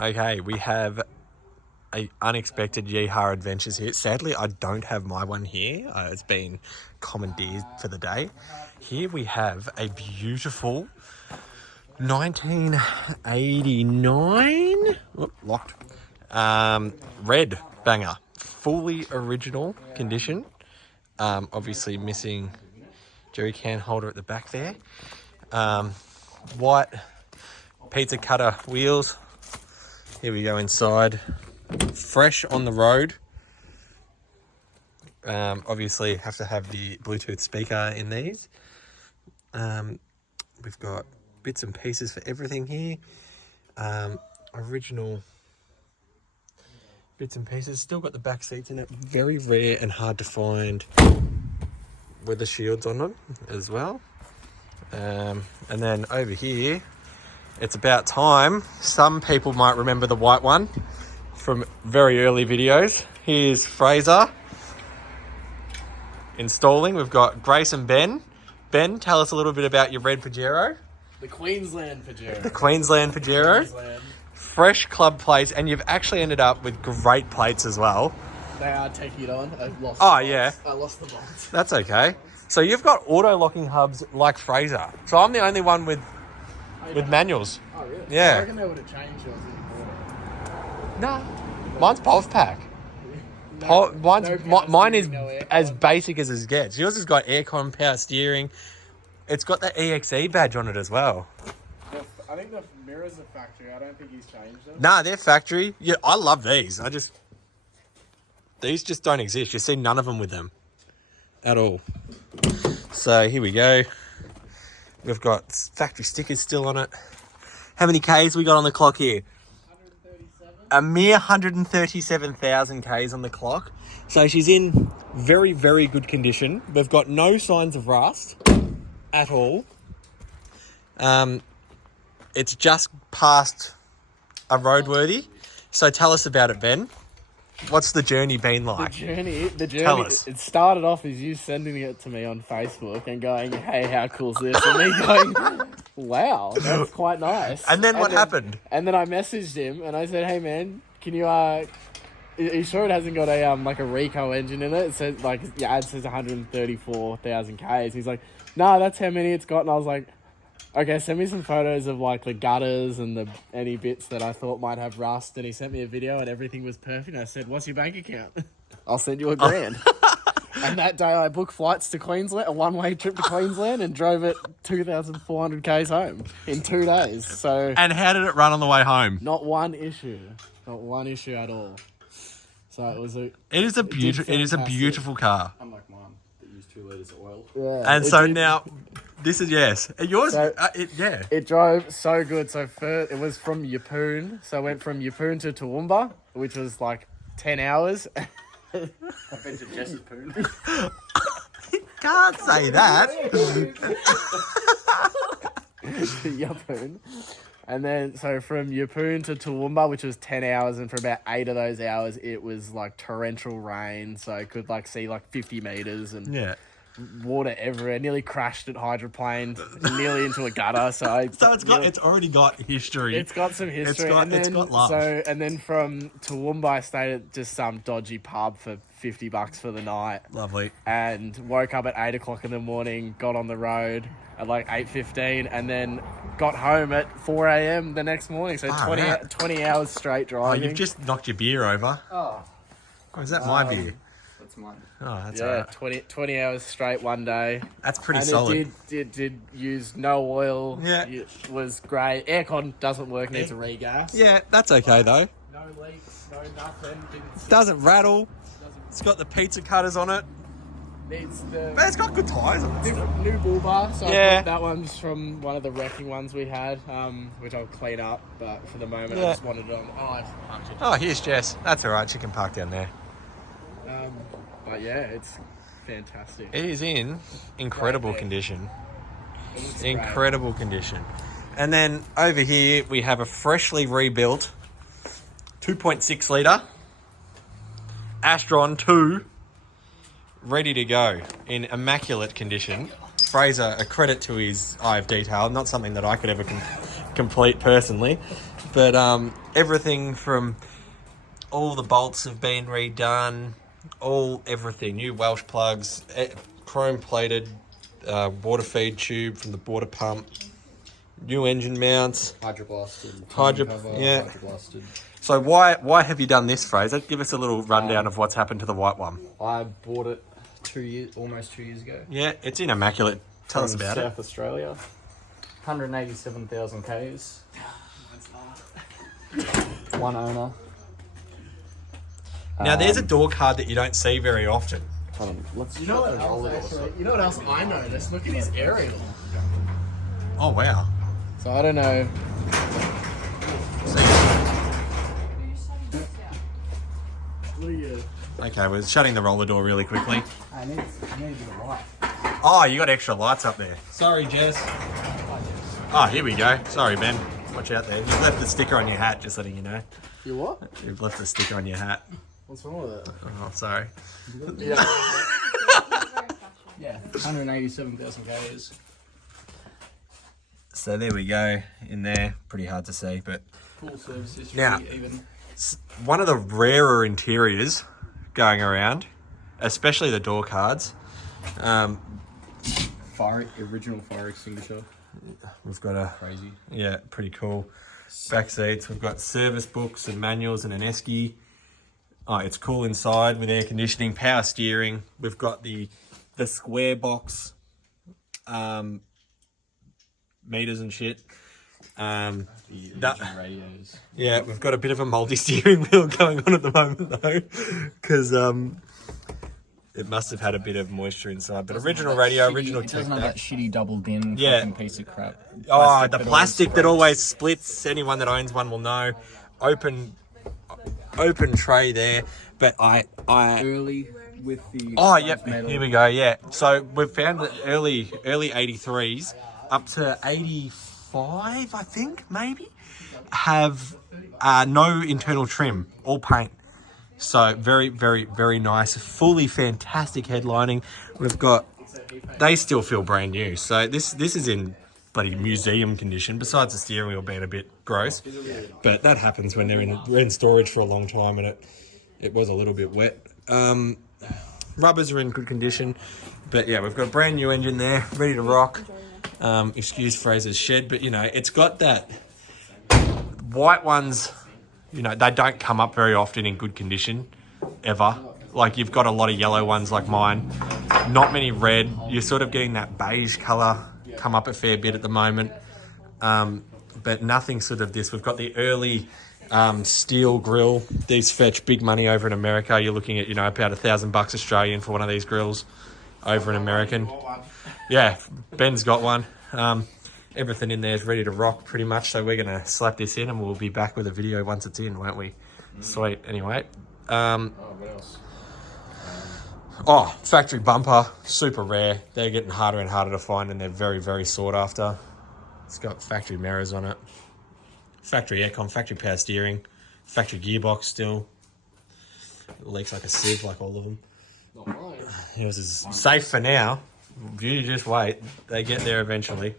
Okay, we have a unexpected Yeehaw Adventures here. Sadly, I don't have my one here. It's been commandeered for the day. Here we have a beautiful 1989 locked red banger, fully original condition. Obviously missing jerry can holder at the back there. White pizza cutter wheels. Here we go inside. Fresh on the road. Obviously have to have the Bluetooth speaker in these. We've got bits and pieces for everything here. Original bits and pieces. Still got the back seats in it. Very rare and hard to find weather shields on them as well. And then over here, it's about time. Some people might remember the white one from very early videos. Here's Fraser installing. We've got Grace and Ben. Ben, tell us a little bit about your red Pajero. The Queensland Pajero. The Queensland Pajero. Queensland. Fresh club plates, and you've actually ended up with great plates as well. They are taking it on. I've lost Oh, the yeah. bolts. I lost the bolts. That's okay. So you've got auto-locking hubs like Fraser. So I'm the only one with manuals. Oh, really? Yeah. I reckon they would have changed yours when you bought it. Nah. Mine's Pulse Pack. Mine is as basic as it gets. Yours has got aircon, power steering. It's got the EXE badge on it as well. I think the mirrors are factory. I don't think he's changed them. Nah, they're factory. Yeah, I love these. These just don't exist. You see none of them with them at all. So here we go. We've got factory stickers still on it. How many Ks we got on the clock here? 137. A mere 137,000 Ks on the clock. So she's in very, very good condition. We've got no signs of rust at all. It's just past a roadworthy. So tell us about it, Ben. What's the journey been like? The journey. Tell us. It started off as you sending it to me on Facebook and going, "Hey, how cool is this?" And me going, "Wow, that's quite nice." And then what happened? And then I messaged him and I said, "Hey, man, can you are you sure it hasn't got a like a Rico engine in it?" It says like your ad says 134,000 Ks. He's like, "Nah, that's how many it's got." And I was like, "Okay, send me some photos of like the gutters and any bits that I thought might have rust." And he sent me a video and everything was perfect. I said, "What's your bank account?" "I'll send you $1,000. And that day I booked flights to Queensland, a one-way trip to Queensland, and drove it 2,400 Ks home in 2 days. So And how did it run on the way home? not one issue at all. So it was It is a beautiful car. Unlike mine, that used 2 litres of oil. yeah. And so now, this is yours. Yours, So- yeah. It drove so good. So first, it was from Yeppoon. So I went from Yeppoon to Toowoomba, which was like 10 hours. I've been to Jess's Poon. Can't say that. Yeppoon. And then, so from Yeppoon to Toowoomba, which was 10 hours, and for about 8 of those hours, it was like torrential rain. So I could like see like 50 meters and Yeah. water everywhere. Nearly crashed at hydroplaned, nearly into a gutter. So It's already got history. It's got some history. It's got love. And then from Toowoomba, I stayed at just some dodgy pub for $50 for the night. Lovely. And woke up at 8 o'clock in the morning, got on the road at like 8:15, and then got home at 4 a.m. the next morning. So 20 hours straight Oh, driving. you've just knocked your beer over. Oh, Oh, is that my beer? that's mine. Oh, that's yeah, alright. 20 hours straight one day. That's pretty And solid. it did use no oil. Yeah. It was great. Aircon doesn't work, needs a regas. Yeah, that's okay though. No leaks, no nothing. Doesn't rattle. It's got the pizza cutters on it. Needs the But it's got good tyres on it. new bull bar. So Yeah. that one's from one of the wrecking ones we had, which I'll clean up. But for the moment, Yeah. I just wanted it on. Oh, I parked it. Oh, here's Jess. That's alright. She can park down there. But yeah, it's fantastic. It is in incredible Great, condition. It looks great. Incredible condition. And then over here we have a freshly rebuilt 2.6 litre Astron 2 ready to go in immaculate condition. Fraser, a credit to his eye of detail, not something that I could ever complete personally. But everything from all the bolts have been redone, everything, new Welsh plugs, chrome plated water feed tube from the water pump, new engine mounts, Hydroblasted. yeah. Hydroblasted. So why have you done this, Fraser? Give us a little rundown of what's happened to the white one. I bought it almost 2 years ago. Yeah, it's in immaculate. Tell us From about South Australia. 187,000 Ks. One owner. Now there's a door card that you don't see very often. Hold on, let's You know what shut the else? roller Actually, doors. you know what else I noticed? Look at his aerial. Oh wow. So I don't know. What are you? Okay, we're shutting the roller door really quickly. I need a bit of light. Oh, you got extra lights up there. Sorry, Jess. Oh, here we go. Sorry, Ben. Watch out there. You've left the sticker on your hat, just letting you know. You what? You've left the sticker on your hat. What's wrong with it? Oh, sorry. Yeah. Yeah, 187,000 Ks. So there we go. In there. Pretty hard to see, but Full service history, Now- even. one of the rarer interiors going around, especially the door cards. Original fire extinguisher. We've got a, Crazy. yeah, pretty cool. Back seats. We've got service books and manuals and an esky. Oh, it's cool inside with air conditioning, power steering. We've got the square box meters and shit. The That- engine radios. Yeah, we've got a bit of a multi-steering wheel going on at the moment though, because it must have had a bit of moisture inside. But original radio, original It tech doesn't have deck. that shitty double din Yeah. fucking piece of crap. Oh, the that plastic that always always splits. Anyone that owns one will know. Open tray there. But I early with the oh yep, metal. here we go. Yeah, so we've found that early 83s up to 85, I think maybe, have no internal trim, all paint. So very, very, very nice. Fully fantastic headlining. We've got. They still feel brand new. So this is in bloody museum condition. Besides the steering wheel being a bit gross, but that happens when they're in storage for a long time and it was a little bit wet. Rubbers are in good condition, but yeah, we've got a brand new engine there, ready to rock. Excuse Fraser's shed, but you know it's got that white ones. You know, they don't come up very often in good condition, ever. Like, you've got a lot of yellow ones like mine. Not many red. You're sort of getting that beige colour come up a fair bit at the moment. But nothing sort of this. We've got the early steel grill. These fetch big money over in America. You're looking at, you know, about $1,000 Australian for one of these grills over in American. Yeah, Ben's got one. Everything in there is ready to rock pretty much, so we're going to slap this in and we'll be back with a video once it's in, won't we? Sweet. Anyway. What else? Oh, factory bumper. Super rare. They're getting harder and harder to find and they're very, very sought after. It's got factory mirrors on it. Factory aircon, factory power steering, factory gearbox still. It leaks like a sieve like all of them. Not mine. Yours is safe for now. You just wait. They get there eventually.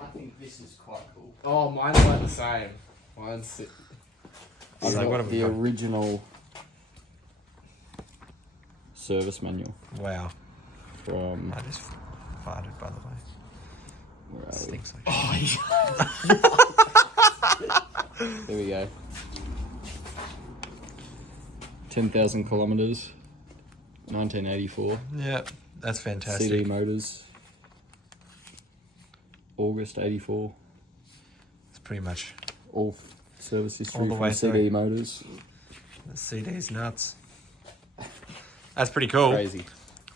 I think this is quite cool. Oh, mine's like the same. Mine's. I've So got what have we the got? original service manual Wow. from. I just farted, by the way. Where are we? Stinks like There we go. 10,000 kilometers. 1984. Yeah, that's fantastic. CD motors. August 84. It's pretty much All service history All the from way CD through. motors. the CD's nuts. That's pretty cool. Crazy.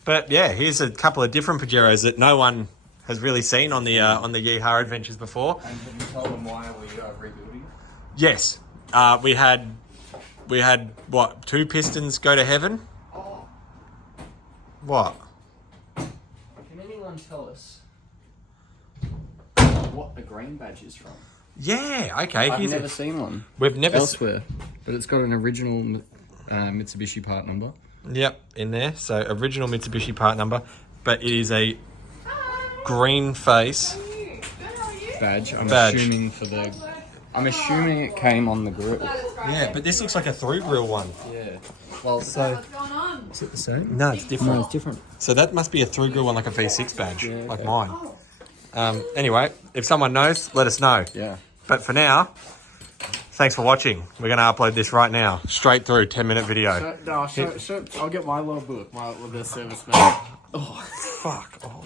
But yeah, here's a couple of different Pajeros that no one has really seen on the Yeehaw Adventures before. And have you told them why we are rebuilding? Yes, we had what, 2 pistons go to heaven? Oh, What? can anyone tell us what the green badge is from? Yeah, okay. I've never seen one We've never. elsewhere, but it's got an original Mitsubishi part number. Yep, in there. So original Mitsubishi part number, but it is a green face. Badge. Badge. I'm assuming it came on the grill. Yeah, but this looks like a through grill one. Yeah. Well, So What's going on? is it the same? no, it's different. No, it's different. So that must be a through grill one, like a V6 badge, Yeah, like okay. mine. Anyway, if someone knows, let us know. Yeah. But for now, thanks for watching. We're going to upload this right now, straight through, 10-minute video. I'll get my logbook, the service man. Fuck. Oh.